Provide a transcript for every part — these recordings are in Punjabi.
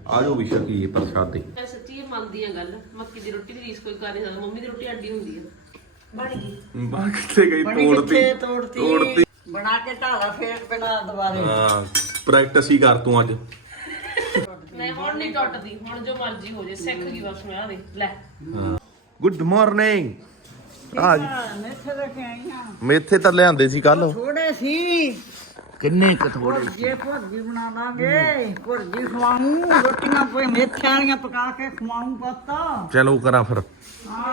ਆ ਜਾਓ ਵੀ ਛਕੀ ਪ੍ਰਸ਼ਾਦੇ। ਮੈਂ ਸੱਚੀ ਮੰਨਦੀ ਆ ਗੱਲ, ਮੱਕੀ ਦੀ ਰੋਟੀ ਦੀ ਰੀਸ ਕੋਈ ਕਰ ਨਹੀਂ ਸਕਦਾ। ਮੰਮੀ ਦੀ ਰੋਟੀ ਅੱਡੀ ਹੁੰਦੀ ਆ। ਬਣ ਗਈ ਬਾਹਰ ਕਿੱਥੇ ਗਈ? ਤੋੜਤੀ ਬਣਾ ਕੇ ਢਾਲਾ ਫੇਰ ਬਣਾ ਦੁਬਾਰੇ। ਹਾਂ ਪ੍ਰੈਕਟਿਸ ਹੀ ਕਰ ਤੂੰ ਅੱਜ। ਨਹੀਂ ਹੁਣ ਨਹੀਂ ਟੁੱਟਦੀ, ਹੁਣ ਜੋ ਮਰਜ਼ੀ ਹੋ ਜੇ ਸਿੱਖ ਗਈ ਬਸ ਮੈਂ। ਆ ਦੇ ਲੈ। Good morning. ਅੱਜ ਮੇਥੇ ਲੈ ਕੇ ਆਈ ਆ। ਮੇਥੇ ਤਾਂ ਲਿਆਂਦੇ ਸੀ ਕੱਲ। ਥੋੜੇ ਸੀ। ਕਿੰਨੇ ਕ ਥੋੜੇ? ਜੇ ਭੁਰਜੀ ਬਣਾ ਲਾਂਗੇ, ਭੁਰਜੀ ਖਵਾਉਂ, ਰੋਟੀਆਂ ਕੋਈ ਮੇਥੇ ਵਾਲੀਆਂ ਪਕਾ ਕੇ ਖਵਾਉਂ ਪਤਾ। ਚਲੋ ਕਰਾਂ ਫਿਰ। ਹਾਂ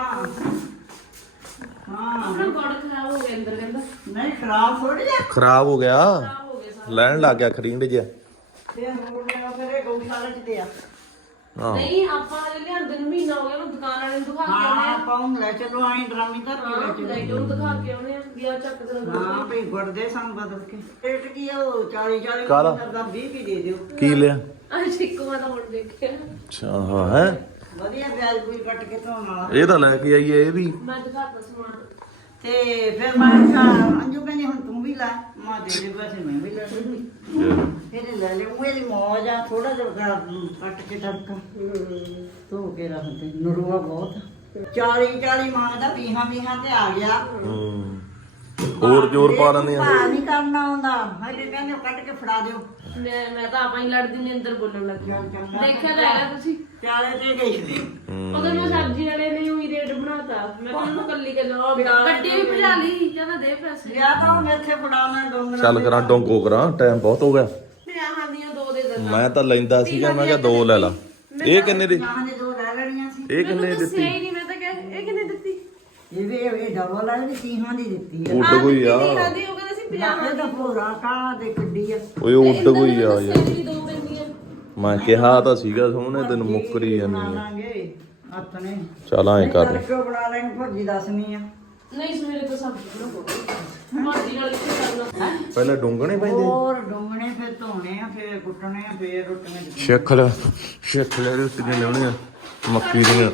ਆਪਣਾ ਗੋੜ ਖਰਾਬ ਹੋ ਗਿਆ ਅੰਦਰ ਕਹਿੰਦਾ। ਨਹੀਂ ਖਰਾਬ ਥੋੜੀ ਆ। ਖਰਾਬ ਹੋ ਗਿਆ, ਖਰਾਬ ਹੋ ਗਿਆ ਸਾਰਾ। ਲੈਣ ਲੱਗ ਗਿਆ ਖਰੀਂਡ ਜਿਹਾ। ਫੇਰ ਹੋਰ ਲਿਆ ਫਿਰ ਗਊਸ਼ਾਲਾ ਚ ਦੇ ਆ। ਹਾਂ ਨਹੀਂ ਆਪਾਂ ਹਲੇ ਲਿਆਂਦੇ ਨੂੰ ਮਹੀਨਾ ਹੋ ਗਿਆ। ਮੈਂ ਦੁਕਾਨ ਵਾਲੇ ਨੂੰ ਦਿਖਾ ਕੇ ਆਉਣੇ ਹਾਂ ਆ। ਪਾਉਂ ਲੈ ਚਲੋ ਆਈ ਡਰਾਮੀ ਧਰ ਕੇ ਲੈ ਚਲੋ। ਲਾਈਟ ਨੂੰ ਦਿਖਾ ਕੇ ਆਉਣੇ ਆ ਵੀ ਆ ਚੱਕ ਦੇ। ਹਾਂ ਭਈ ਗੁਰਦੇ ਸੰਗ ਬਦਲ ਕੇ ਰੇਟ ਕੀ ਆ ਉਹ 40 ਕਾਹਦਾ? ਦਾ 20 ਕੀ ਦੇ ਦਿਓ। ਕੀ ਲਿਆ? ਅੱਜ ਇੱਕੋ ਵਾਰ ਹੁਣ ਦੇਖਿਆ। ਅੱਛਾ ਹਾਂ ਹੈ। ਵਧੀਆ ਵਿਆਜ ਕੋਈ ਕੱਟ ਕੇ ਧੋਣ ਵਾਲਾ। ਇਹ ਤਾਂ ਲੈ ਕੇ ਆਈਏ ਇਹ ਵੀ। ਮੈਂ ਦਿਖਾਤਾ ਸਮਾਨ। ਤੇ ਫਿਰ ਮੈਂ ਕਿਹਾ ਅੰਜੂ ਕਹਿੰਦੀ ਹੁਣ ਤੂੰ ਵੀ ਲੈ। ਮੈਂ ਦੇ ਦੇ ਪੈਸੇ ਮੈਂ ਵੀ ਲੈ ਲੂੰਗੀ। ਫਿਰ ਇਹ ਲੈ ਲੈ ਉਹ ਇਹਦੀ ਮੌਜ ਆ। ਥੋੜਾ ਜਿਹਾ ਕੱਟ ਕੇ ਤੜਕਾ ਧੋ ਕੇ ਰੱਖ ਦੇ। ਨਰੂਆ ਬਹੁਤ 40 ਮੰਗਦਾ 20 ਤੇ ਆ ਗਿਆ। ਹੋਰ ਜ਼ੋਰ ਪਾ ਲੈਂਦੇ ਆ। ਭਾ ਨਹੀਂ ਕਰਨਾ ਆਉਂਦਾ। ਹਜੇ ਕਹਿੰਦੇ ਕੱਟ ਕੇ ਫੜਾ ਦਿਓ। ਮੈਂ ਤਾਂ ਆਪਾਂ ਹੀ ਲੜਦੀ ਨੇ ਅੰਦਰ ਬੋਲਣ ਲੱਗੀ। ਚੰਗਾ ਦੇਖਿਆ ਤਾਂ ਹੈਗਾ ਤੁਸੀਂ। ਚਾਲੇ ਤੇ ਗਈ ਸੀ। ਉਦੋਂ ਮੈਂ ਸਬਜ਼ੀ ਵਾਲੇ ਨੇ ਉਹੀ ਰੇਟ ਬਣਾਤਾ। ਮੈਂ ਕਿਹਾ ਉਹਨੂੰ ਕੱਲੀ ਗੱਡੀ ਵੀ ਭਜਾ ਲਈ। ਕਹਿੰਦਾ ਦੇ ਪੈਸੇ। ਵਿਆਹ ਤਾਂ ਹੁਣ ਇੱਥੇ ਫੜਾਉਣਾ ਡੋਂਗਰਾ। ਚੱਲ ਕਰਾਂ ਡੋਂਕੋ ਕਰਾਂ, ਟਾਈਮ ਬਹੁਤ ਹੋ ਗਿਆ। ਮੈਂ ਆਹਾਂ ਦੀਆਂ 2 ਦੇ ਦਿੰਦਾ। ਮੈਂ ਤਾਂ ਲੈਂਦਾ ਸੀਗਾ, ਮੈਂ ਕਿਹਾ 2 ਲੈ ਲਾ। ਇਹ ਕਿੰਨੇ ਦੀ? ਆਹ ਨੇ 2 ਲੈ ਲੈਣੀਆਂ ਸੀ। ਇਹ ਕਿੰਨੇ ਦੀ ਦੱਸਿਆ ਹੀ ਦਿੱਤੀ? ਨਹੀਂ। ਮੈਂ ਤਾਂ ਕਿਹਾ ਇਹ ਕਿੰਨੇ ਦਿੱਤੀ? ਇਹ ਡਬਲ ਆ। ਇਹ 30 ਦੀ ਦਿੱਤੀ ਆ। ਉੱਡ ਗਈ ਆ। ਦੀ ਉਹ ਕਹਿੰਦਾ ਸੀ 50 ਇਹ ਤਾਂ ਭੋਰਾ ਕਾਲਾ ਦੇ ਕੱਢੀ ਆ। ਓਏ ਉੱਡ ਗਈ ਆ ਯਾਰ। ਦੀ 2 ਪੈਂਦੀਆਂ। ਮੈਂ ਕਿਹਾ ਤਾਂ ਸੀਗਾ ਸੋਹਣੇ ਤੈਨੂੰ ਮੁੱਕਰੀ ਬਣਾ ਜਾਂਦੀ ਆ। ਲਾਂਗੇ ਹੱਥ ਨੇ। ਚੱਲ ਐਂ ਕਰ ਲੈ। ਕਿਉਂ ਬਣਾ ਲੈਣ ਭੁਰਜੀ ਦੱਸਣੀ ਆ। ਨਹੀਂ ਸਵੇਰੇ ਤਾਂ ਸਬਜ਼ੀ ਬਣਾਉਣੀ। ਮਰਜ਼ੀ ਨਾਲ ਕਿੱਥੇ ਕਰਨਾ। ਪਹਿਲਾਂ ਡੁੰਗਣੇ ਪੈਂਦੇ। ਹੋਰ ਡੋਂਗਣੇ ਫਿਰ ਧੋਣੇ ਆ, ਫਿਰ ਕੁੱਟਣੇ ਆ, ਫਿਰ ਰੋਟੀਆਂ ਚ ਸਿੱਖ ਲੈ ਰੋਟੀਆਂ ਲਿਆਉਣੀਆਂ ਮੱਕੀ ਦੀਆਂ।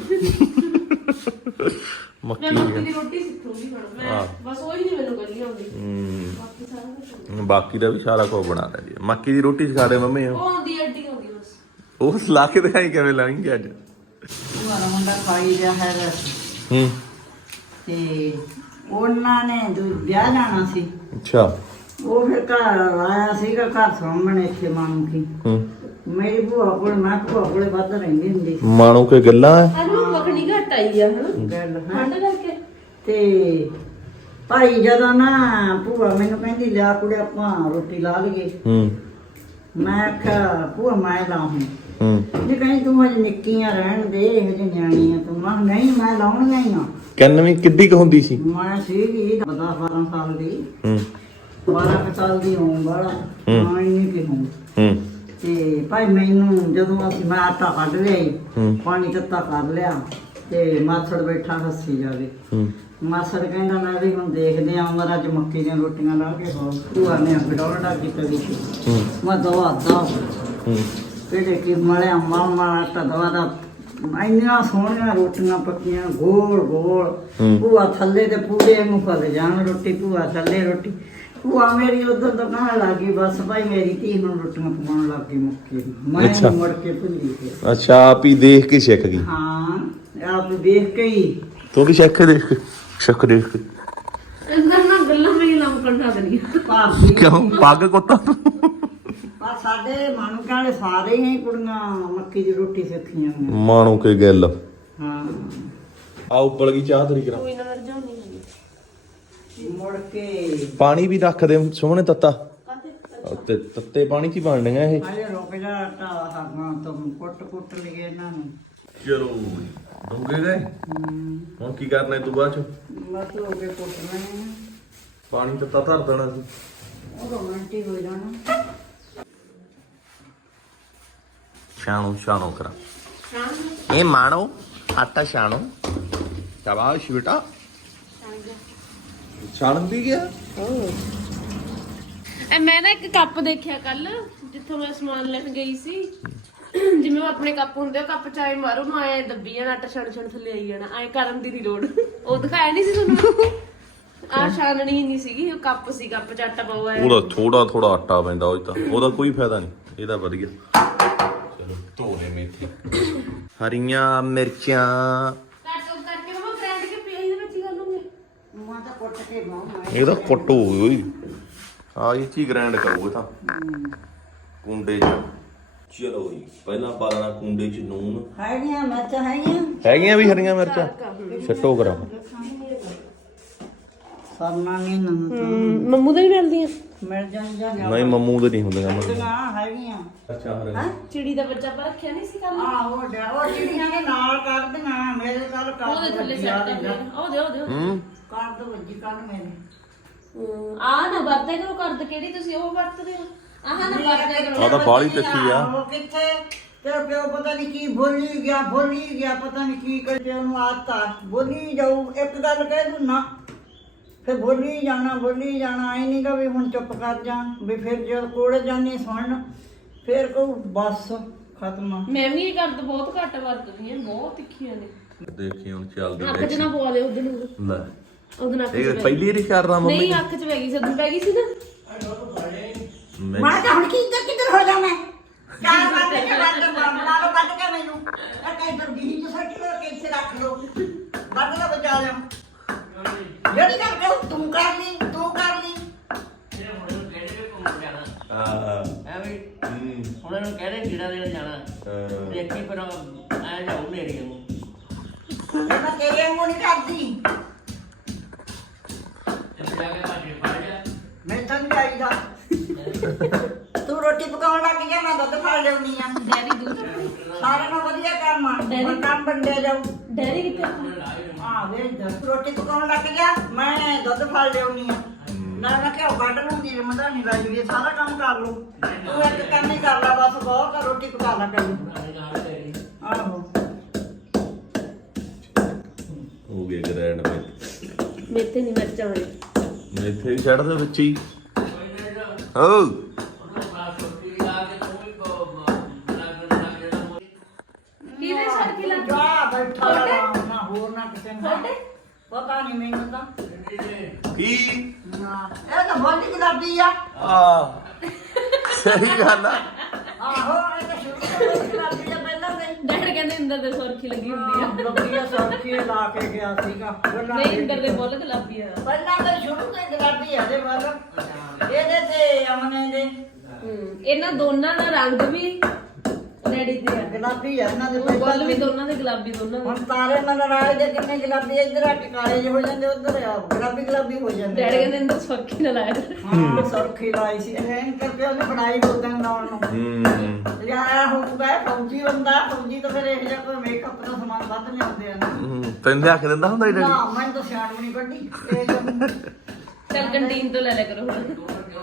ਮੱਕੀ ਮੈਂ ਮੱਕੀ ਦੀਆਂ। ਦੀ ਰੋਟੀ ਸਿੱਖੂਗੀ ਹੁਣ ਮੈਂ। ਬਸ ਉਹੀ ਨਹੀਂ ਮੈਨੂੰ ਕਰੀ ਆਉਂਦੀ। ਬਾਕੀ ਸਾਰਾ ਕੁਝ ਬਾਕੀ ਦਾ ਵੀ ਸਾਰਾ ਕੁਝ ਬਣਾ ਲੈ ਜੀ। ਮੱਕੀ ਦੀ ਰੋਟੀ ਸਿਖਾ ਦੇ ਮੰਮੀ। ਉਹ ਆਉਂਦੀ ਐਡੀ ਆਉਂਦੀ ਬਸ। ਉਹ ਲਾ ਕੇ ਦਿਖਾਈ ਕਿਵੇਂ ਲਾਏਂਗੇ ਅੱਜ। ਭੂਆ ਮੁੰਡਾ ਖਾਈ ਰਿਹਾ ਹੈ। ਹੂੰ ਤੇ ਉਹਨਾਂ ਨੇ ਵਿਆਹ ਜਾਣਾ ਸੀ। ਅੱਛਾ। ਉਹ ਫਿਰ ਘਰ ਆਇਆ ਸੀਗਾ। ਘਰ ਸਾਹਮਣੇ ਇੱਥੇ ਮਾਨੂੰ ਕੀ ਹੂੰ ਮੇਰੀ ਭੂਆ ਕੋਲ, ਮੈਂ ਭੂਆ ਕੋਲੇ ਵੱਧ ਰਹਿੰਦੀ ਹੁੰਦੀ ਸੀ। ਮਾਣੋ ਕੇ ਗੱਲਾਂ ਹੈ। ਅਰੂ ਮੱਖਣੀ ਘਟ ਆਈ ਆ ਹਨਾ ਗੱਲ ਹੈ। ਠੰਡ ਕਰਕੇ। ਤੇ ਭਾਈ ਜਦੋਂ ਨਾ ਭੂਆ ਮੈਨੂੰ ਕਹਿੰਦੀ ਲਿਆ ਕੁੜੇ ਆਪਾਂ ਰੋਟੀ ਲਾ ਲਈਏ। ਹੂੰ ਮੈਂ ਆਖਿਆ ਭੂਆ ਮੈਂ ਲਾਉਂ। ਹੂੰ ਜੀ ਕਹਿੰਦੀ ਤੂੰ ਹਜੇ ਨਿੱਕੀ ਆ, ਰਹਿਣ ਦੇ, ਹਜੇ ਨਿਆਣੀ ਆ ਤੂੰ। ਮੈਂ ਕਿਹਾ ਨਹੀਂ ਮੈਂ ਲਾਉਣੀਆਂ ਹੀ ਆ। ਕਿੰਨਵੀਂ ਕਿੱਡੀ ਕੁ ਹੁੰਦੀ ਸੀ? ਮੈਂ ਸੀਗੀ 10-12 ਸਾਲ ਦੀ। ਹੂੰ 12 ਸਾਲ ਦੀ ਹੋਂ ਵਾਲਾ ਹਾਂ ਇੰਨੀ ਕਿ ਹੋਂ। ਹੂੰ ਤੇ ਭਾਈ ਮੈਨੂੰ ਜਦੋਂ ਮੈਂ ਆਟਾ ਕੱਢ ਲਿਆ, ਹੂੰ ਪਾਣੀ ਤੱਤਾ ਕਰ ਲਿਆ ਤੇ ਮਾਸੜ ਬੈਠਾ ਹੱਸੀ ਜਾਵੇ। ਹੂੰ ਮਾਸੜ ਕਹਿੰਦਾ ਮੈਂ ਵੀ ਹੁਣ ਦੇਖਦੇ ਆਂ ਉਮਰ ਅੱਜ ਮੱਕੀ ਦੀਆਂ ਰੋਟੀਆਂ ਲਾ ਕੇ ਹੋ ਭੂਆ ਨੇ ਬਿਡੌੜਾ ਕੀਤਾ ਵੀ ਹੂੰ ਮੈਂ ਦਵਾ ਦਾ ਹੂੰ ਕਿਹੜੇ ਕੀ ਮਲਿਆ ਮਾਮਾ ਆਟਾ ਦਵਾ ਦਾ। ਇੰਨੀਆਂ ਸੋਹਣੀਆਂ ਰੋਟੀਆਂ ਪੱਕੀਆਂ ਗੋਲ ਗੋਲ। ਹੂੰ। ਭੂਆ ਥੱਲੇ ਤੇ ਪੂਰੇ ਨੂੰ ਫਲ ਜਾਣ ਰੋਟੀ। ਭੂਆ ਥੱਲੇ ਰੋਟੀ। ਭੂਆ ਮੇਰੀ ਉਧਰ ਤੋਂ ਕਹਿਣ ਲੱਗੀ ਬਸ ਭਾਈ ਮੇਰੀ ਧੀ ਹੁਣ ਰੋਟੀਆਂ ਪਕਾਉਣ ਲੱਗ ਗਈ ਮੱਕੀ ਦੀ। ਮੈਂ ਅੱਛਾ। ਨੀ ਮੁੜ ਕੇ ਭੁੱਲੀ ਫਿਰ। ਅੱਛਾ ਆਪ ਹੀ ਦੇਖ ਕੇ ਸਿੱਖ ਗਈ। ਹਾਂ ਆਪ ਦੇਖ ਕੇ ਹੀ। ਤੂੰ ਵੀ ਸਿੱਖ ਦੇਖ ਕੇ ਦੇਖ ਕੇ। ਅੰਦਰ ਨਾ ਗੱਲਾਂ ਮੇਰੀ ਲੰਮ ਕਰਨਾ ਦੇਣੀਆਂ। ਭਾਬੀ ਕਿਉਂ ਪੱਗ ਕੁੱਤਾ? ਪਰ ਸਾਡੇ ਮਾਨੁਕਿਆਂ ਵਾਲੇ ਸਾਰੇ ਹੀ ਕੁੜੀਆਂ ਮੱਕੀ ਦੀ ਰੋਟੀ ਸਿੱਖੀਆਂ ਹੋਈਆਂ। ਮਾਣੋ ਕੇ ਗੱਲ। ਹਾਂ ਆ ਉੱਪਲ ਗਈ ਚਾਹ ਤੇਰੀ ਕਰਾਂ। ਕੋਈ ਨਾ ਰਜਾਉਣੀ ਹੈਗੀ। ਮੁੜ ਕੇ ਪਾਣੀ ਵੀ ਰੱਖ ਦੇ ਸੋਹਣੇ ਤੱਤਾ। ਕਾਹਤੇ? ਤੇ ਤੱਤੇ ਪਾਣੀ ਚ ਹੀ ਬਣਨੀਆਂ ਇਹ। ਹਾਲੇ ਰੁਕ ਜਾ ਆਟਾ ਹਾਂ ਤੋਂ ਕੁੱਟ ਲਈਏ ਇਹਨਾਂ ਨੂੰ। ਚਲੋ ਡੁੱਗੇ ਗਏ। ਹੁਣ ਕੀ ਕਰਨਾ ਤੂੰ ਬਾਅਦ ਚ? ਬਸ ਹੋ ਕੇ ਕੁੱਟਣਾ ਹੈ। ਪਾਣੀ ਤੱਤਾ ਧਰ ਦੇਣਾ ਸੀ। ਉਹ ਰੋਮਾਂਟਿਕ ਹੋ ਜਾਣਾ। ਛਾਣੋ ਕਰਾਂ। ਇਹ ਮਾਣੋ ਆਟਾ ਛਾਣੋ। ਸ਼ਾਬਾਸ਼ ਬੇਟਾ। ਛਾਣ ਵੀ ਗਿਆ। ਮੈਂ ਨਾ ਇੱਕ ਕੱਪ ਦੇਖਿਆ ਕੱਲ ਜਿੱਥੋਂ ਮੈਂ ਸਮਾਨ ਲੈਣ ਗਈ ਸੀ। ਜਿਵੇਂ ਉਹ ਆਪਣੇ ਕੱਪ ਹੁੰਦੇ ਆ, ਕੱਪ ਚਾਏ ਮਾਰੋ ਨੂੰ ਆਏ ਦੱਬੀ ਜਾਣਾ, ਆਟਾ ਛਣ ਥੱਲੇ ਆਈ ਜਾਣਾ। ਐ ਕਰਨ ਦੀ ਨਹੀਂ ਲੋੜ। ਉਹ ਦਿਖਾਇਆ ਨਹੀਂ ਸੀ ਤੁਹਾਨੂੰ। ਆ ਛਾਨਣੀ ਨਹੀਂ ਸੀਗੀ, ਉਹ ਕੱਪ ਸੀ। ਕੱਪ ਚ ਆਟਾ ਪਾਉ ਆਇਆ। ਉਹਦਾ ਥੋੜਾ ਆਟਾ ਪੈਂਦਾ। ਉਹਦਾ ਕੋਈ ਫਾਇਦਾ ਨਹੀਂ। ਇਹਦਾ ਵਧੀਆ। ਚਲੋ ਧੋ ਲੈ ਮੇਥੀ ਹਰੀਆਂ ਮਿਰਚਾਂ ਕੱਟ ਕਰਕੇ ਮਮਾ ਗ੍ਰਾਈਂਡ ਕੇ ਪੀਸ ਦੇ ਵਿੱਚ ਹੀ ਕਰ ਲੂੰਗੀ ਮਾਂ ਤਾਂ ਕੁੱਟ ਕੇ ਮਾਂ ਇਹ ਤਾਂ ਕੁੱਟੋ ਓਏ ਆ ਇਹ ਚੀ ਗ੍ਰਾਈਂਡ ਕਰੋ ਇਹ ਤਾਂ ਕੁੰਡੇ 'ਚ ਚਲੋ ਜੀ ਪਹਿਲਾਂ ਪਾ ਲੈਣਾ ਕੁੰਡੇ 'ਚ ਨੂਨ ਹੈਗੀਆਂ ਮਿਰਚਾਂ ਹੈਗੀਆਂ ਹੈਗੀਆਂ ਵੀ ਹਰੀਆਂ ਮਿਰਚਾਂ ਛੱਟੋ ਕਰਾਂ ਸਰਨਾ ਨਹੀਂ ਨੰਦ ਮੰਮੂ ਦੇ ਵੀ ਮਿਲਦੀਆਂ ਮਿਲ ਜਾਂ ਨਹੀਂ ਮੰਮੂ ਦੇ ਨਹੀਂ ਹੁੰਦੀਆਂ ਮਤਲਬ ਹੈਗੀਆਂ ਅੱਛਾ ਹਾਂ ਚਿੜੀ ਦਾ ਬੱਚਾ ਪਰ ਰੱਖਿਆ ਨਹੀਂ ਸੀ ਕੱਲ ਉਹ ਜਿਹੜੀਆਂ ਨੇ ਨਾਲ ਕੱਢਦੀਆਂ ਮੇਰੇ ਕੱਲ ਉਹਦੇ ਥੱਲੇ ਸੈੱਟ ਕਰ ਉਹਦੇ ਹੂੰ ਕੱਢ ਦੋ ਵੱਜੀ ਕੱਲ ਮੇਰੇ ਆ ਨਾ ਵਰਤੇ ਕਰੋ ਕਰਦ ਕਿਹੜੀ ਤੁਸੀਂ ਉਹ ਵਰਤਦੇ ਹੋ ਆਹ ਨਾ ਵਰਤੇ ਕਰੋ ਆ ਤਾਂ ਬਾਹਲੀ ਤਿੱਖੀ ਆ ਉਹ ਕਿੱਥੇ ਤੇਰਾ ਪਿਓ ਪਤਾ ਨਹੀਂ ਕੀ ਬੋਲੀ ਗਿਆ ਪਤਾ ਨਹੀਂ ਕੀ ਕਰਕੇ ਉਹਨੂੰ ਆਦਤ ਬੋਲੀ ਜਾਊ ਇੱਕ ਗੱਲ ਕਹਿ ਦੂੰ ਨਾ ਫਿਰ ਬੋਲੀ ਜਾਣਾ ਐ ਨਹੀਂ ਗਾ ਵੀ ਹੁਣ ਚੁੱਪ ਕਰ ਜਾ ਵੀ ਫਿਰ ਜਦ ਕੋਲ ਜਾਨੀ ਸੁਣਨ ਫਿਰ ਕਹੂ ਬਸ ਖਤਮ ਮੈਂ ਵੀ ਇਹ ਕਰਦ ਬਹੁਤ ਘੱਟ ਵਰਤਦੀ ਹਾਂ ਬਹੁਤ ਤਿੱਖੀਆਂ ਨੇ ਦੇਖੀ ਹੁਣ ਚੱਲਦੇ ਅੱਖ 'ਚ ਨਾ ਪਵਾ ਲਿਓ ਉਹਦੇ ਨੂੰ ਲੈ ਉਹਦੇ ਨਾਲ ਇਹ ਪਹਿਲੀ ਵਾਰੀ ਕਰਦਾ ਮੰਮੀ ਨਹੀਂ ਅੱਖ 'ਚ ਪੈ ਗਈ ਸੀ ਉਦੋਂ ਪੈ ਗਈ ਸੀ ਨਾ ਮੈਂ ਤਾਂ ਹੁਣ ਕਿੱਧਰ ਹੋ ਜਾ ਮੈਂ ਚਾਰ ਵਾਰ ਕੇ ਬਣਾ ਲਓ ਕੱਢ ਕੇ ਮੈਨੂੰ ਇਹ ਕਈ ਦਰ ਵੀ ਜਿਸ ਕਿਲੋ ਕੇ ਇੱਥੇ ਰੱਖ ਲਓ ਵੱਢ ਕੇ ਬਚਾ ਲਿਆ ਜਿਹੜੀ ਗੱਲ ਕਹੂੰ ਤੂੰ ਕਰ ਲਈ ਇਹ ਮੁੰਡੇ ਨੂੰ ਕਹਿੰਦੇ ਵੀ ਘੁੰਮ ਜਾਣਾ ਹਾਂ ਐਵੇਂ ਹੁਣ ਇਹਨੂੰ ਕਹਿੰਦੇ ਕੀੜਾ ਦੇਣ ਜਾਣਾ ਦੇਖੀ ਪਰ ਐ ਜਾਊ ਨੇੜੇ ਨੂੰ ਮੈਂ ਤੇਰੇ ਵਾਂਗੂ ਨਹੀਂ ਕਰਦੀ ਤੇ ਜਾ ਕੇ ਭਾਜੀ ਫੜ ਜਾ ਮੈਂ ਤਾਂ ਨਹੀਂ ਆਈਦਾ ਤੂੰ ਰੋਟੀ ਪਕਾਉਣ ਲੱਗ ਗਿਆ ਮੈਂ ਦੁੱਧ ਫੜ ਲਿਆਉਣੀ ਆ ਡੈਡੀ ਦੁੱਧ ਸਾਰਿਆਂ ਨੂੰ ਵਧੀਆ ਕੰਮ ਆ ਹੁਣ ਕੰਮ ਵੰਡਿਆ ਜਾਊ ਡੈਡੀ ਕਿੱਥੇ ਆ ਵੇ ਤੂੰ ਰੋਟੀ ਪਕਾਉਣ ਲੱਗ ਗਿਆ ਮੈਂ ਦੁੱਧ ਫੜ ਲਿਆਉਣੀ ਆ ਨਾ ਮੈਂ ਕਿਉਂ ਕੱਢ ਲੂੰਗੀ ਰਮਦਾ ਨਹੀਂ ਰਾਜੀ ਵੀ ਸਾਰਾ ਕੰਮ ਕਰ ਲੂ ਤੂੰ ਇੱਕ ਕੰਮ ਹੀ ਕਰ ਲੈ ਬਸ ਬਹੁਤ ਆ ਰੋਟੀ ਪਕਾ ਲੈ ਕਰੀ ਆਹੋ ਹੋ ਗਿਆ ਗ੍ਰੈਂਡ ਮੇਥੇ ਨਹੀਂ ਮਿਰਚਾਂ ਵਾਲੇ ਮੇਥੇ ਵੀ ਛੱਡ ਦੇ ਵਿੱਚ ਹੀ ਹੋ ਕਿਹਦੇ ਸਰ ਕੀ ਲੱਗ ਜਾ ਬੈਠਾ ਆਰਾਮ ਨਾਲ ਹੋਰ ਨਾ ਕਿਸੇ ਨੂੰ ਪਤਾ ਨਹੀਂ ਮੈਨੂੰ ਤਾਂ ਕੀ ਨਾ ਇਹ ਤਾਂ ਬੋਲੀ ਗੁਲਾਬੀ ਆ ਆ ਸਹੀ ਗੱਲ ਆ ਆਹੋ ਇਹ ਤਾਂ ਸ਼ੁਰੂ ਤੋਂ ਗੁਲਾਬੀ ਆ ਪਹਿਲਾਂ ਨਹੀਂ ਡੈਡ ਕਹਿੰਦੇ ਇੰਦਰ ਦੇ ਸੁਰਖੀ ਲੱਗੀ ਹੁੰਦੀ ਆ ਗੁਲਾਬੀ ਸੌਖੀ ਲਾ ਕੇ ਗਿਆ ਸੀਗਾ ਨਹੀਂ ਇੰਦਰ ਦੇ ਬੁੱਲ ਗੁਲਾਬੀ ਆ ਪਹਿਲਾਂ ਤਾਂ ਸ਼ੁਰੂ ਤੋਂ ਹੀ ਗੁਲਾਬੀ ਆ ਦੇ ਵੱਲ ਇਹਦੇ ਤੇ ਅਮਨੇ ਦੇ ਇਹਨਾਂ ਦੋਨਾਂ ਦਾ ਰੰਗ ਵੀ ਡੈਡੀ ਦੇ ਆ ਗੁਲਾਬੀ ਆ ਇਹਨਾਂ ਦੇ ਉਹ ਬੁੱਲ ਵੀ ਦੋਨਾਂ ਦੇ ਗੁਲਾਬੀ ਦੋਨਾਂ ਦੇ ਹੁਣ ਤਾਰੇ ਮਨਰਾਜ ਦੇ ਕਿੰਨੇ ਗੁਲਾਬੀ ਇੱਧਰ ਆ ਕੇ ਕਾਲੇ ਜਿਹੇ ਹੋ ਜਾਂਦੇ ਉੱਧਰ ਆ ਗੁਲਾਬੀ ਹੋ ਜਾਂਦੇ ਡੈਡੀ ਕਹਿੰਦੇ ਇੰਦਰ ਸੁਰਖੀ ਨਾ ਲਾਇਆ ਹਾਂ ਸੌਖੀ ਲਾਈ ਸੀ ਇਹ ਕਰਕੇ ਉਹਨੇ ਬਣਾਈ ਉਦੋਂ ਲਾਉਣ ਨੂੰ ਲਿਆਇਆ ਹੋਊਗਾ ਫੌਜੀ ਬੰਦਾ ਫੌਜੀ ਤਾਂ ਫਿਰ ਇਹ ਜਿਹਾ ਕੋਈ ਮੇਕਅਪ ਦਾ ਸਮਾਨ ਵੱਧ ਲਿਆਉਂਦੇ ਆ ਨਾ ਤੈਨੂੰ ਲਿਆ ਕੇ ਦਿੰਦਾ ਹੁੰਦਾ ਹੀ ਡੈਡੀ ਨਾ ਮੈਂ ਤਾਂ ਸਿਆਣ ਵੀ ਨਹੀਂ ਕੱਢੀ ਇਹ ਤਾਂ ਚੱਲ ਕੰਟੀਨ ਤੋਂ ਲੈ ਲਿਆ ਕਰੋ ਹੁਣ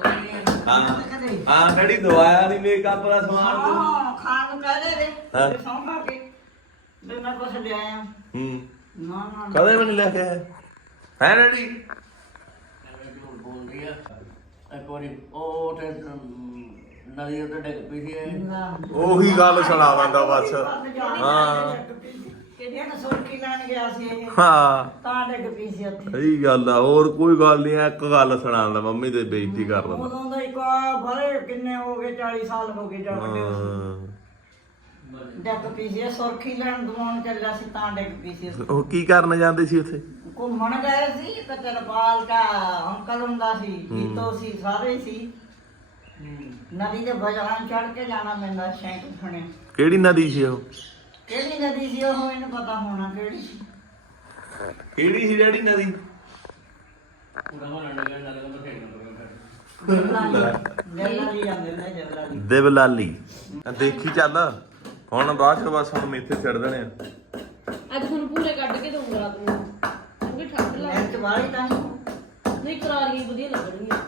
ਹਾਂ ਡੈਡੀ ਦਵਾਇਆ ਨਹੀਂ ਮੇਕਅਪ ਦਾ ਸਮਾਨ ਤੂੰ ਹਾਂ ਖਾਣ ਨੂੰ ਕਹਿ ਦੇ ਹਾਂ। ਤੇ ਸੌਂਪਾ ਕੇ ਵੀ ਮੈਂ ਕੁਛ ਲਿਆਇਆ ਹੂੰ ਨਾ ਨਾ ਕਦੇ ਵੀ ਨਹੀਂ ਲੈ ਕੇ ਆਇਆ ਹੈ ਡੈਡੀ ਐਵੇਂ ਝੂਠ ਬੋਲਦੀ ਆ ਇੱਕ ਵਾਰੀ ਉਹ ਤੇ ਨਦੀ ਉੱਤੇ ਡਿੱਗ ਪਈ ਸੀ ਇਹ। ਨਾ ਉਹੀ ਗੱਲ ਸੁਣਾ ਬੰਦਾ ਬਸ ਹਾਂ ਕਿਹੜੀਆਂ ਨੂੰ ਸੁਰਖੀ ਲੈਣ ਗਿਆ ਸੀ ਇਹ ਹਾਂ ਤਾਂ ਡਿੱਗ ਪਈ ਸੀ ਉੱਥੇ ਸਹੀ ਗੱਲ ਆ ਹੋਰ ਕੋਈ ਗੱਲ ਨਹੀਂ ਇੱਕ ਗੱਲ ਸੁਣਾਉਂਦਾ ਮੰਮੀ ਤੇ ਬੇਇੱਜ਼ਤੀ ਕਰ ਦਿੰਦਾ ਉਦੋਂ ਦਾ ਇੱਕ ਬੜੇ ਕਿੰਨੇ ਹੋ ਗਏ 40 ਸਾਲ ਹੋ ਗਏ ਜਾ ਕੇ ਹਾਂ। ਡਿੱਗ ਪਈ ਸੀ ਇਹ ਸੁਰਖੀ ਲੈਣ ਦਵਾਉਣ ਚੱਲਿਆ ਸੀ ਤਾਂ ਡਿੱਗ ਪਈ ਸੀ ਉਹ ਕੀ ਕਰਨ ਜਾਂਦੇ ਸੀ ਉੱਥੇ ਘੁੰਮਣ ਗਏ ਸੀ ਤੇ ਤਰਪਾਲ ਦਾ ਅੰਕਲ ਹੁੰਦਾ ਸੀ ਜੀਤੋ ਸੀ ਸਾਰੇ ਸੀ ਨਦੀ ਦੇ ਬਜਾਰਾਂ ਚੜ ਕੇ ਜਾਣਾ ਪੈਂਦਾ ਸ਼ੈਂਕ ਫਣੇ ਕਿਹੜੀ ਨਦੀ ਸੀ ਉਹ ਕਿਹੜੀ ਨਦੀ ਸੀ ਉਹ ਇਹਨੂੰ ਪਤਾ ਹੋਣਾ ਕਿਹੜੀ ਸੀ ਕਿਹੜੀ ਸੀ ਡੈਡੀ ਨਦੀ ਪੂਰਾ ਹੋਣਾ ਲੱਗਾ ਲੱਗਾ ਬਥੇਰੀਆਂ ਜੱਲਾਲੀ ਜਾਂਦੇ ਨੇ ਜੱਲਾਲੀ ਦੇਵਲਾਲੀ ਦੇਖੀ ਚੱਲ ਹੁਣ ਬਾਅਦ ਚ ਬਸ ਹੁਣ ਮੇਥੇ ਛੱਡ ਦੇਣੇ ਆ ਅੱਜ ਤੁਹਾਨੂੰ ਪੂਰੇ ਕੱਢ ਕੇ ਦਊਂਗਾ ਰਾਤ ਨੂੰ ਕਿਉਂਕਿ ਠੰਡ ਲੱਗ ਮਿਹਨਤ ਵਾਲੀ ਤਾਂ ਨਹੀਂ ਕਰਾਰੀਆਂ ਵਧੀਆ ਲੱਗਣਗੀਆਂ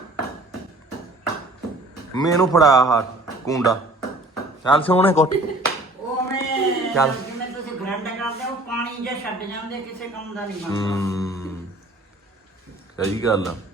ਮੈਨੂੰ ਫੜਾ ਆਹ ਕੁੰਡਾ ਚੱਲ ਸੋਹਣੇ ਕੋਟ ਉਹਨੇ ਚੱਲ। ਜਿਵੇਂ ਤੁਸੀਂ ਗ੍ਰੈਂਡ ਕਰਦੇ ਹੋ ਪਾਣੀ ਜਾਂ ਛੱਡ ਜਾਂਦੇ ਕਿਸੇ ਕੰਮ ਦਾ ਨਹੀਂ ਬਣਦਾ ਸਹੀ ਗੱਲ ਆ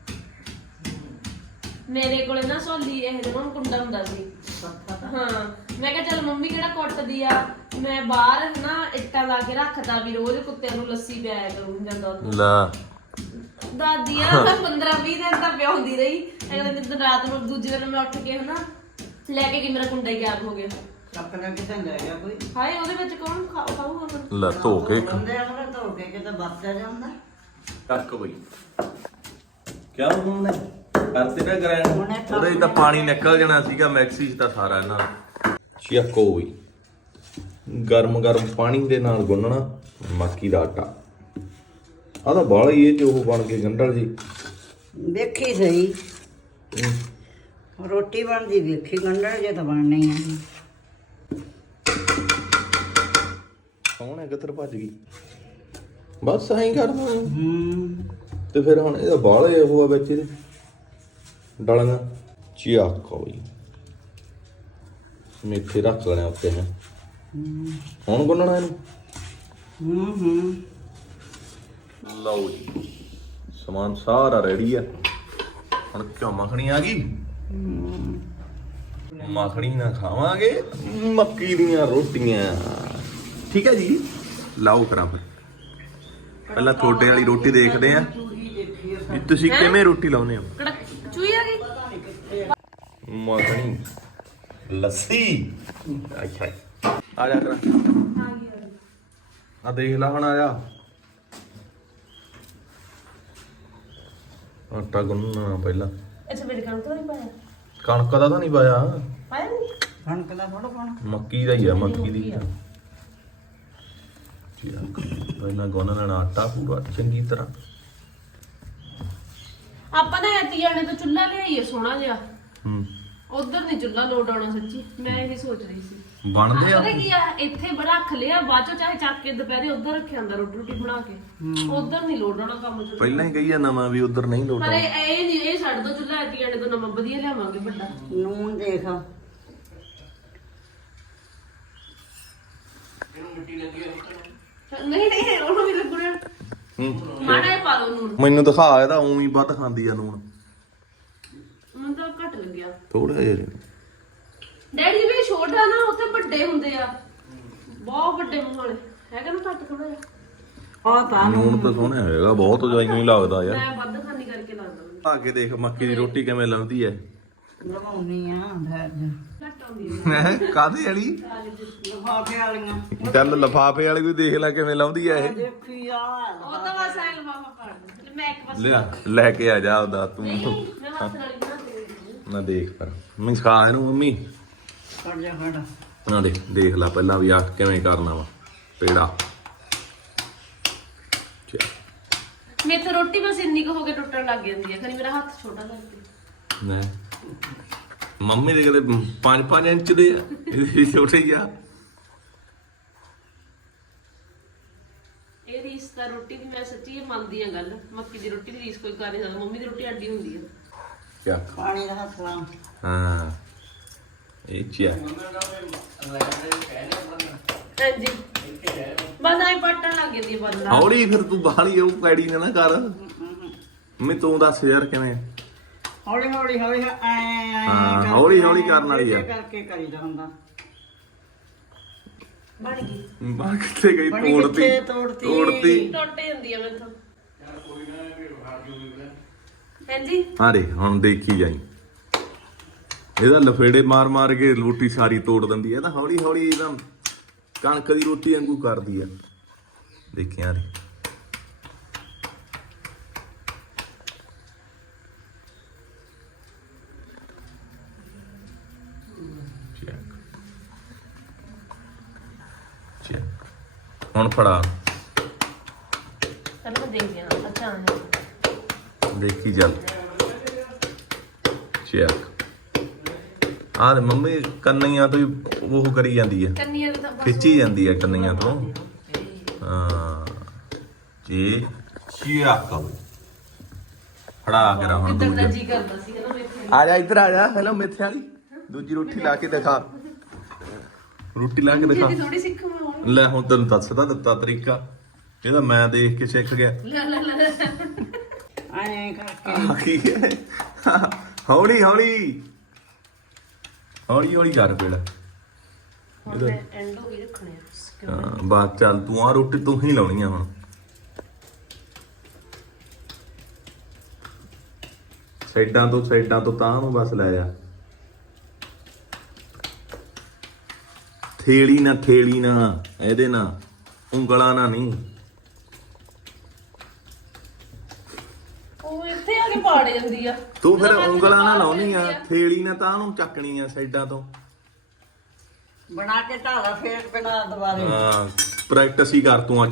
ਮੇਰੇ ਕੋਲੇ ਨਾ ਸੋਲੀ ਇਹ ਜਿਹੜਾ ਕੁੰਡਾ ਹੁੰਦਾ ਸੀ ਹਾਂ ਮੈਂ ਕਿਹਾ ਚੱਲ ਮੰਮੀ ਕਿਹੜਾ ਕੁੱਟਦੀ ਆ ਮੈਂ ਬਾਹਰ ਨਾ ਇੱਟਾਂ ਲਾ ਕੇ ਰੱਖਦਾ ਵੀ ਰੋਜ਼ ਕੁੱਤਿਆਂ ਨੂੰ ਲੱਸੀ ਪਿਆਇਆ ਕਰੂੰ ਜਾਂ ਦੁੱਧ ਲੈ ਦਾਦੀ ਆ 15-20 ਦਿਨ ਤਾਂ ਪਿਆਉਂਦੀ ਰਹੀ ਅਗਲੇ ਦਿਨ ਰਾਤ ਨੂੰ ਦੂਜੇ ਦਿਨ ਮੈਂ ਉੱਠ ਕੇ ਹਨਾ ਲੈ ਕੇ ਗਈ ਮੇਰਾ ਕੁੰਡਾ ਹੀ ਗਾਇਬ ਹੋ ਗਿਆ ਚੱਕ ਲੈ ਕਿਤੇ ਲੈ ਗਿਆ ਕੋਈ ਹਾਏ ਉਹਦੇ ਵਿੱਚ ਕੌਣ ਖਾਊਗਾ ਫਿਰ? ਲੈ ਧੋ ਕੇ ਬੰਦੇ ਆ ਧੋ ਕੇ ਕਿਤੇ ਵਰਤਿਆ ਜਾਂਦਾ ਕੱਕ ਬਈ ਕਿਆ ਉਹਨੇ ਕਰਤੇ ਨਾ ਗ੍ਰੈਂਡ ਉਹਨੇ ਉਹਦੇ 'ਚ ਤਾਂ ਪਾਣੀ ਨਿਕਲ ਜਾਣਾ ਸੀਗਾ ਮੈਕਸੀ 'ਚ ਤਾਂ ਸਾਰਾ ਇਹਨਾਂ ਦਾ ਚੱਕੋ ਬਈ ਗਰਮ ਗਰਮ ਪਾਣੀ ਦੇ ਨਾਲ ਗੁੰਨਣਾ ਮੱਕੀ ਦਾ ਆਟਾ ਆਹ ਤਾਂ ਬਾਹਲਾ ਹੀ ਇਹ 'ਚ ਉਹ ਬਣ ਕੇ ਗੰਢਲ ਜੀ ਵੇਖੀ ਸਹੀ ਰੋਟੀ ਬਣਦੀ ਵੇਖੀ ਗੰਢਣ ਜੇ ਤਾਂ ਬਣਨੀ ਆ ਕੌਣ ਹੈ ਕਿੱਧਰ ਭੱਜ ਗਈ ਬਸ ਐਂ ਕਰਦਾ ਤੇ ਫਿਰ ਹੁਣ ਇਹਦਾ ਬਾਹਲਾ ਉਹ ਆ ਵਿੱਚ ਇਹਦੇ ਡਾਲਾਂਗਾ ਚੱਕੋ ਬਈ ਮੇਥੇ ਰੱਖ ਲੈਣੇ ਉੱਤੇ ਹੈ ਹੁਣ ਗੁੰਨਣਾ ਇਹਨੂੰ ਲਓ ਜੀ ਸਮਾਨ ਸਾਰਾ ਰੈਡੀ ਆ ਹੁਣ ਕਿਉਂ ਮੱਖਣੀ ਆ ਗਈ ਮੱਖਣੀ ਨਾ ਖਾਵਾਂਗੇ ਮੱਕੀ ਦੀਆਂ ਰੋਟੀਆਂ ਠੀਕ ਹੈ ਜੀ ਲਾਓ ਕਰਾਂ ਫਿਰ ਪਹਿਲਾਂ ਤੁਹਾਡੇ ਵਾਲੀ ਰੋਟੀ ਦੇਖਦੇ ਆ ਵੀ ਤੁਸੀਂ ਕਿਵੇਂ ਰੋਟੀ ਲਾਉਂਦੇ ਹੋ ਕੜਕ ਚੂਈ ਆ ਗਈ ਮੱਖਣੀ ਲੱਸੀ ਅੱਛਾ ਆ ਜਾ ਕਰਾਂ ਆ ਦੇਖ ਲੈ ਹੁਣ ਆਇਆ ਆਟਾ ਗੁੰਨਣਾ ਪਹਿਲਾਂ ਅੱਛਾ ਮੇਰੇ ਕਣਕ ਤਾਂ ਨਹੀਂ ਪਾਇਆ ਕਣਕ ਦਾ ਤਾਂ ਨਹੀਂ ਪਾਇਆ ਪਾਇਆ ਨਹੀਂ ਕਣਕ ਦਾ ਥੋੜਾ ਪਾਣਾ ਮੱਕੀ ਦਾ ਹੀ ਆ ਮੱਕੀ ਦੀ ਆ ਪਹਿਲਾਂ ਗੁੰਨ ਲੈਣਾ ਆਟਾ ਪੂਰਾ ਚੰਗੀ ਤਰ੍ਹਾਂ ਆਪਾਂ ਨਾ ਐਤੀ ਜਾਣੇ ਤੋਂ ਚੁੱਲ੍ਹਾ ਲਿਆਈਏ ਸੋਹਣਾ ਜਿਹਾ ਹੂੰ ਉਧਰ ਨਹੀਂ ਚੁੱਲ੍ਹਾ ਲੋਡ ਆਉਣਾ ਸੱਚੀ ਮੈਂ ਇਹ ਸੋਚ ਰਹੀ ਸੀ ਬਣਦੇ ਆ ਪਤਾ ਕੀ ਆ ਇੱਥੇ ਰੱਖ ਲਿਆ ਬਾਅਦ ਚੋਂ ਚਾਹੇ ਚੱਕ ਕੇ ਦੁਪਹਿਰੇ ਉਧਰ ਰੱਖਿਆ ਹੁੰਦਾ ਰੋਟੀ ਬਣਾ ਕੇ ਉਧਰ ਨਹੀਂ ਲੋਡ ਆਉਣਾ ਕੰਮ ਚ ਪਹਿਲਾਂ ਹੀ ਕਹੀ ਆ ਨਵਾਂ ਵੀ ਉਧਰ ਨਹੀਂ ਪਰ ਲੋਟਾ ਇਹ ਨਹੀਂ ਇਹ ਛੱਡ ਦੋ ਚੁੱਲ੍ਹਾ ਐਤੀ ਜਾਣੇ ਤੋਂ ਨਵਾਂ ਵਧੀਆ ਲਿਆਵਾਂਗੇ ਵੱਡਾ ਨੂਨ ਦੇਖ ਨਹੀਂ ਨਹੀਂ ਉਹਨੂੰ ਵੀ ਲੱਗਣਾ ਹੂੰ ਮਾੜਾ ਜਿਹਾ ਪਾ ਦੋ ਨੂਨ ਮੈਨੂੰ ਦਿਖਾ ਇਹਦਾ ਉਵੇਂ ਹੀ ਵੱਧ ਖਾਂਦੀ ਆ ਨੂਣ ਮੈਨੂੰ ਤਾਂ ਘੱਟ ਲੱਗਿਆ ਥੋੜਾ ਜਿਹਾ ਡੈਡੀ ਵੀ ਛੋਟਾ ਨਾ ਉੱਥੇ ਵੱਡੇ ਹੁੰਦੇ ਆ ਬਹੁਤ ਵੱਡੇ ਮੂੰਹ ਵਾਲੇ ਹੈਗਾ ਨਾ ਘੱਟ ਥੋੜਾ ਜਿਹਾ ਆ ਤਾਂ ਨੂਣ ਤਾਂ ਸੋਹਣਾ ਹੋਏਗਾ ਬਹੁਤ ਜਾਈ ਨਹੀਂ ਲੱਗਦਾ ਯਾਰ ਮੈਂ ਵੱਧ ਖਾਣੀ ਕਰਕੇ ਲੱਗਦਾ ਮੈਨੂੰ ਆ ਕੇ ਦੇਖ ਮੱਕੀ ਦੀ ਰੋਟੀ ਕਿਵੇਂ ਲੱਗਦੀ ਐ ਲਵਾਉਣੀ ਆ ਫਿਰ ਘੱਟ ਆਉਂਦੀ ਹੈ ਕਾਹਦੇ ਵਾਲੀ ਲਫਾਫੇ ਵਾਲੀਆਂ ਚੱਲ ਲਫਾਫੇ ਵਾਲੀ ਵੀ ਦੇਖ ਲੈ ਕਿਵੇਂ ਲਾਉਂਦੀ ਐ ਇਹ ਦੇਖੀ ਆ ਉਹ ਤਾਂ ਬਸ ਐ ਲਵਾਵਾ ਪਾ ਦੇ ਮੈਂ ਇੱਕ ਬਸ ਲਿਆ ਲੈ ਕੇ ਆ ਜਾ ਉਹਦਾ ਤੂੰ ਮੈਂ ਹੱਥ ਨਾਲ ਹੀ ਬਣਾ ਦੇ ਨਾ ਦੇਖ ਪਰ ਮੈਂ ਸਿਖਾ ਇਹਨੂੰ ਮੰਮੀ ਕੱਢ ਜਾ ਖੜਾ ਨਾ ਦੇਖ ਲੈ ਪਹਿਲਾਂ ਵੀ ਆ ਕਿਵੇਂ ਕਰਨਾ ਵਾ ਪੇੜਾ ਮੇਥੋਂ ਰੋਟੀ ਬਸ ਇੰਨੀ ਕੁ ਹੋ ਕੇ ਟੁੱਟਣ ਲੱਗ ਜਾਂਦੀ ਹੈ ਖਣੀ ਮੇਰਾ ਹੱਥ ਛੋਟਾ ਲੱਗਦਾ ਨਾ ਮੰਮੀ ਦੇ ਕਦੇ 5-5 ਇੰਚ ਦੇ ਆ ਇਹ ਛੋਟੇ ਹੀ ਆ ਇਹ ਰੀਸ ਤਾਂ ਰੋਟੀ ਦੀ ਮੈਂ ਸੱਚੀ ਮੰਨਦੀ ਆ ਗੱਲ ਮੱਕੀ ਦੀ ਰੋਟੀ ਦੀ ਰੀਸ ਕੋਈ ਕਰ ਨਹੀਂ ਸਕਦਾ ਮੰਮੀ ਦੀ ਰੋਟੀ ਅੱਡੀ ਹੁੰਦੀ ਆ ਕਿਆ ਪਾਣੀ ਦਾ ਹੱਥ ਲਾ ਹਾਂ ਇਹ ਚਿਆ ਹਾਂਜੀ ਬਸ ਆਈ ਪੱਟਣ ਲੱਗ ਜਾਂਦੀ ਹੈ ਬੰਦਾ ਹੌਲੀ ਫਿਰ ਤੂੰ ਬਾਹਲੀ ਉਹ ਪੈੜੀ ਨਾ ਕਰ ਮੈਂ ਤੂੰ ਦੱਸ ਯਾਰ ਕਿਵੇਂ ਹੌਲੀ ਹੌਲੀ ਹੌਲੀ ਹਾਂ, ਹੌਲੀ ਹੌਲੀ ਕਰਨ ਵਾਲੀ ਆ। ਕਰਕੇ ਕਰੀਦਾ ਹੁੰਦਾ ਬਣ ਗਈ ਬਾਹਰ ਕਿੱਥੇ ਗਈ ਬਣੀ ਤੋੜਤੀ ਕਿੱਥੇ ਤੋੜਤੀ? ਟੁੱਟ ਜਾਂਦੀ ਆ ਮੈਥੋਂ ਹਾਂਜੀ ਹਾਰੇ ਹੁਣ ਦੇਖੀ ਜਾਈ ਇਹਦਾ ਲਫੇੜੇ ਮਾਰ ਮਾਰ ਕੇ ਰੋਟੀ ਸਾਰੀ ਤੋੜ ਦਿੰਦੀ ਹੈ ਤਾਂ ਹੌਲੀ ਹੌਲੀ ਇਹਦਾ ਕਣਕ ਦੀ ਰੋਟੀ ਵਾਂਗੂ ਕਰਦੀ ਆ ਦੇਖਿਆ ਰੇ ਹੁਣ ਫੜਾ ਪਹਿਲਾਂ ਮੈਂ ਦੇਖਦੀ ਹਾਂ ਅੱਛਾ ਹੈ ਦੇਖੀ ਚੱਲ ਚੈੱਕ ਆਹ ਤੇ ਮੰਮੀ ਕੰਨੀਆਂ ਤੋਂ ਹੀ ਉਹ ਕਰੀ ਜਾਂਦੀ ਆ ਕੰਨੀਆਂ ਦਾ ਤਾਂ ਬਸ ਖਿੱਚੀ ਜਾਂਦੀ ਆ ਕੰਨੀਆਂ ਤੋਂ ਹਾਂ ਜੀ ਚੈੱਕ ਫੜਾ ਕੇ ਰਾ ਹੁਣ ਕਿੱਦਾਂ ਦਾ ਦੂਜਾ ਜੀ ਕਰਦਾ ਸੀ ਨਾ ਮੇਰੇ ਆ ਜਾ ਇੱਧਰ ਆ ਜਾ ਹੈਲੋ ਮੇਥੇ ਵਾਲੀ ਦੂਜੀ ਰੋਟੀ ਲਾ ਕੇ ਦਿਖਾ ਰੋਟੀ ਲਾ ਕੇ ਦਿਖਾ ਥੋੜੀ ਸਿੱਖ ਮੈਂ ਹੁਣ ਲੈ ਹੁਣ ਤੈਨੂੰ ਦੱਸਦਾ ਦਿੱਤਾ ਤਰੀਕਾ ਇਹਦਾ ਮੈਂ ਦੇਖ ਕੇ ਸਿੱਖ ਗਿਆ ਲੈ ਲੈ ਲੈ ਐਂ ਕਰਕੇ ਆ ਕੀ ਹੈ ਹੌਲੀ ਹੌਲੀ ਹੌਲੀ ਹੌਲੀ ਕਰ ਪੇੜਾ ਹੁਣ ਮੈਂ ਐਂਡ ਹੋ ਗਈ ਰੱਖਣੇ ਆ ਹਾਂ ਬਾਤ ਚੱਲ ਤੂੰ ਆ ਰੋਟੀ ਤੂੰ ਹੀ ਲਾਉਣੀ ਆ ਹੁਣ ਸਾਈਡਾਂ ਤੋਂ ਤਾਂ ਨੂੰ ਬਸ ਲੈ ਜਾ ਥੇਲੀ ਨਾ ਥੇਲੀ ਨਾ ਇਹਦੇ ਨਾਲ ਉਂਗਲਾਂ ਨਾਲ ਨਹੀਂ। ਉਹ ਇੱਥੇ ਆ ਕੇ ਪਾੜ ਜਾਂਦੀ ਆ। ਤੂੰ ਫਿਰ ਉਂਗਲਾਂ ਨਾਲ ਲਾਉਣੀ ਆ, ਥੇਲੀ ਨਾਲ ਤਾਂ ਉਹਨੂੰ ਚੱਕਣੀ ਆ ਸਾਈਡਾਂ ਤੋਂ। ਬਣਾ ਕੇ ਢਾਲਾ ਫੇਰ ਬਣਾ ਦੁਬਾਰੇ। ਹਾਂ ਪ੍ਰੈਕਟਿਸ ਹੀ ਕਰ ਤੂੰ ਅੱਜ।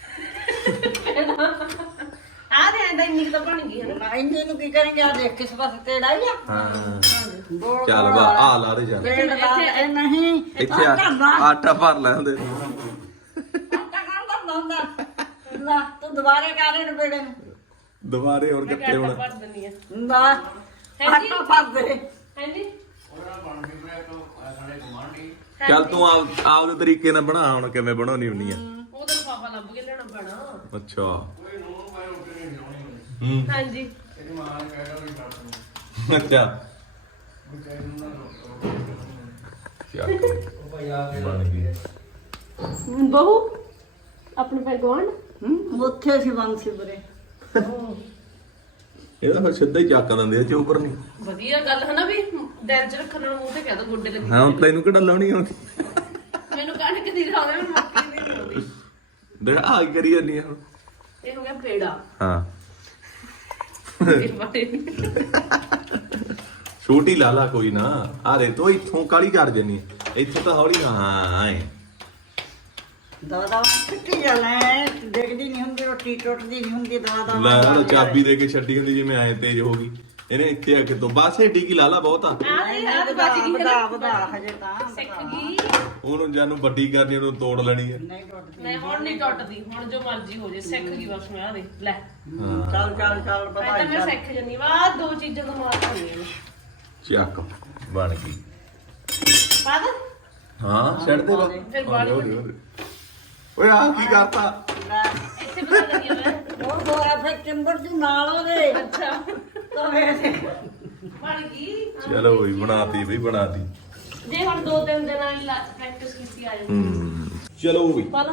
ਆ ਦੇ ਆਂਦਾ ਇੰਨੀ ਕੁ ਤਾਂ ਬਣ ਗਈ ਹੈ ਨਾ। ਇੰਨੇ ਨੂੰ ਕੀ ਕਰਾਂਗੇ? ਆ ਦੇਖ ਕਿਸ ਪਾਸੇ ਤੇੜਾ ਹੀ ਆ। ਹਾਂ ਗੋਲ ਚੱਲ ਵਾ ਆ ਲਾ ਦੇ ਚੱਲ। ਪੇੜ ਲਾ ਇਹ ਨਹੀਂ ਇੱਥੇ ਆਟਾ ਭਰ ਲੈ ਹੁੰਦੇ। ਆਟਾ ਕਾਹਦਾ ਲਾਉਂਦਾ? ਲਾ ਤੂੰ ਦੁਬਾਰੇ ਕਰ ਇਹਨੂੰ ਬੇੜੇ ਨੂੰ। ਦੁਬਾਰੇ ਹੋਰ ਕਿੱਥੇ ਆਟਾ ਹੁਣ? ਭਰ ਦਿੰਦੀ ਆ। ਲਾ ਆਟਾ ਭਰ ਦੇ। ਹਾਂਜੀ ਉਹਦਾ ਬਣ ਕੇ ਪਿਆ ਤੋਂ ਸਾਡੇ ਗੁਆਂਢੀ ਚੱਲ ਤੂੰ ਆਪਦੇ ਤਰੀਕੇ ਨਾਲ ਬਣਾ, ਹੁਣ ਕਿਵੇਂ ਬਣਾਉਣੀ ਹੁੰਦੀ ਆ। ਉਹ ਤਾਂ ਪਾਪਾ ਲੱਭ ਕੇ ਲੈਣਾ ਪੈਣਾ। ਅੱਛਾ ਕੋਈ ਨੂਨ ਪਾਏ ਰੋਟੀ ਨਹੀਂ ਲਾਉਣੀ ਹੂੰ ਹਾਂਜੀ ਇਹਦੀ ਮਾਂ ਨੇ ਕਹਿਦਾ ਵੀ ਕਰ ਦੂੰ ਅੱਛਾ ਵਿਚਾਰੀ ਨੂੰ ਨਾ ਚੱਲ ਉਹ ਭਾਈ ਆ ਕੇ ਬਣ ਗਈ। ਬਹੂ ਆਪਣੇ ਪੈ ਗਵਾਂਢ ਉੱਥੇ ਸੀ ਬੰਸੀ ਬਰੇ। ਇਹਦਾ ਫਿਰ ਸਿੱਧਾ ਹੀ ਚੱਕ ਦਿੰਦੇ ਆ ਚੋਪਰ ਨਹੀਂ। ਵਧੀਆ ਗੱਲ ਹੈ ਨਾ ਵੀ ਦਿਨ ਚ ਰੱਖਣ ਨਾਲ ਮੂੰਹ ਤੇ ਕਹਿ ਦੋ ਗੋਡੇ ਲੱਗੀ। ਹਾਂ ਤੈਨੂੰ ਕਿਹੜਾ ਲਾਉਣੀ ਆਉਂਦੀ? ਮੈਨੂੰ ਕਣਕ ਦੀ ਖਾਵੇ ਮੈਨੂੰ ਮੱਕੀ ਦੀ ਨਹੀਂ ਆਉਂਦੀ। ਦੇਖ ਆ ਕੀ ਕਰੀ ਜਾਂਦੀ ਆ ਹੁਣ। ਇਹ ਹੋ ਗਿਆ ਪੇੜਾ ਹਾਂ ਇਹ ਬਾਰੇ ਛੋਟੀ ਲਾਲਾ ਕੋਈ ਨਾ। ਆ ਦੇ ਤੂੰ ਇੱਥੋਂ ਕਾਲੀ ਕਰ ਜੰਨੀ, ਇੱਥੋਂ ਤਾਂ ਹੌਲੀ ਨਾ। ਹਾਂ ਐ ਦਾਦਾ ਫਿੱਟੀ ਜਾਣਾ ਦੇਖਦੀ ਨਹੀਂ ਹੁੰਦੀ, ਰੋਟੀ ਟੁੱਟਦੀ ਨਹੀਂ ਹੁੰਦੀ। ਦਾਦਾ ਲੈ ਲੋ ਚਾਬੀ ਦੇ ਕੇ ਛੱਡੀ ਹੁੰਦੀ ਜਿਵੇਂ ਐ ਤੇਜ਼ ਹੋ ਗਈ। ਇਹਨੇ ਇੱਥੇ ਆ ਕੇ ਤੋਂ ਬਸ ਏਡੀ ਕੀ ਲਾਲਾ ਬਹੁਤ ਆ। ਆਹ ਬਾਜੀ ਕੀ ਵਧਾ ਵਧਾ ਹਜੇ ਤਾਂ ਸਿੱਖ ਗਈ। ਉਹਨੂੰ ਜਾਨੂੰ ਵੱਡੀ ਕਰਨੀ ਉਹਨੂੰ ਤੋੜ ਲੈਣੀ ਹੈ। ਨਹੀਂ ਟੁੱਟਦੀ। ਨਹੀਂ ਹੁਣ ਨਹੀਂ ਟੁੱਟਦੀ, ਹੁਣ ਜੋ ਮਰਜ਼ੀ ਹੋ ਜੇ ਸਿੱਖ ਗਈ ਬਸ ਮੈਂ ਆ ਦੇ ਲੈ। ਹਾਂ ਚੱਲ ਚੱਲ ਚੱਲ ਮੈਂ ਵਧਾਈ ਤਾਂ ਸਿੱਖ ਜੰਨੀ ਵਾ ਦੋ ਚੀਜ਼ਾਂ ਤੋਂ ਮਾਰ ਖਾਣੀਆਂ ਨੇ। ਚੱਕ ਬਣ ਗਈ। ਪਾ ਦੇ ਹਾਂ ਛੱਡ ਦੇ ਫਿਰ ਬਾਹਰ ਹੌਲੀ ਹੌਲੀ। ਓਏ ਆ ਕੀ ਕਰਤਾ? ਇੱਥੇ ਬਣਾ ਲੱਗੀ ਮੈਂ। ਉਹ ਦੋ ਐਫੇ ਚੰਬੜ ਦੀ ਨਾਲ ਉਹਦੇ ਅੱਛਾ ਤਾਂ ਵੇਖ ਬਣ ਗਈ। ਚਲੋ ਬਈ ਬਣਾਤੀ ਬਈ ਬਣਾਤੀ। ਜੇ ਹੁਣ 2-3 ਦਿਨਾਂ ਲਈ ਪ੍ਰੈਕਟਿਸ ਕੀਤੀ ਆ ਜਾਂਦੀ। ਚਲੋ ਬਈ। ਪਾ ਲਾ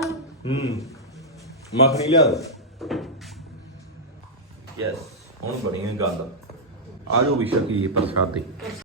ਮੱਖਣੀ ਲਿਆ ਦੇ। ਯੈਸ ਹੁਣ ਬਣੀ ਹੈ ਗੱਲ। ਆ ਜਾਓ ਵੀ ਸ਼ਕੀ ਪ੍ਰਸ਼ਾਦੇ।